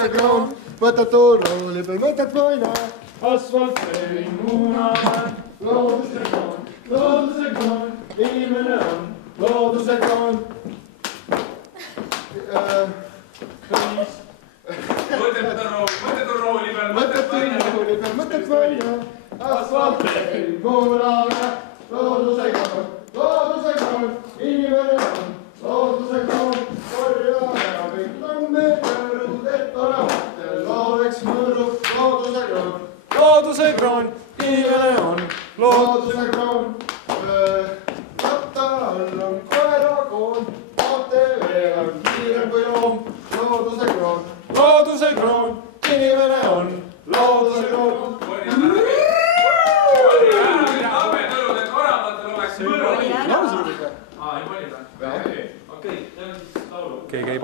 looduse kroon, mõttetu rooli peal mõtet ma ei näe. asfalt ei muna, looduse kroon, inimene on looduse kroon. mõttetu rooli peal mõtet ma ei näe. asfalt ei muna, looduse kroon, inimene on looduse kroon. korjame ära kõik tamme pöörud, et oravatel loodeks mõõru. looduse kroon, inimene on looduse kroon. ratta all on koerakoon, ATV on kiirem kui loom. looduse kroon, inimene on looduse kroon. Keegi ei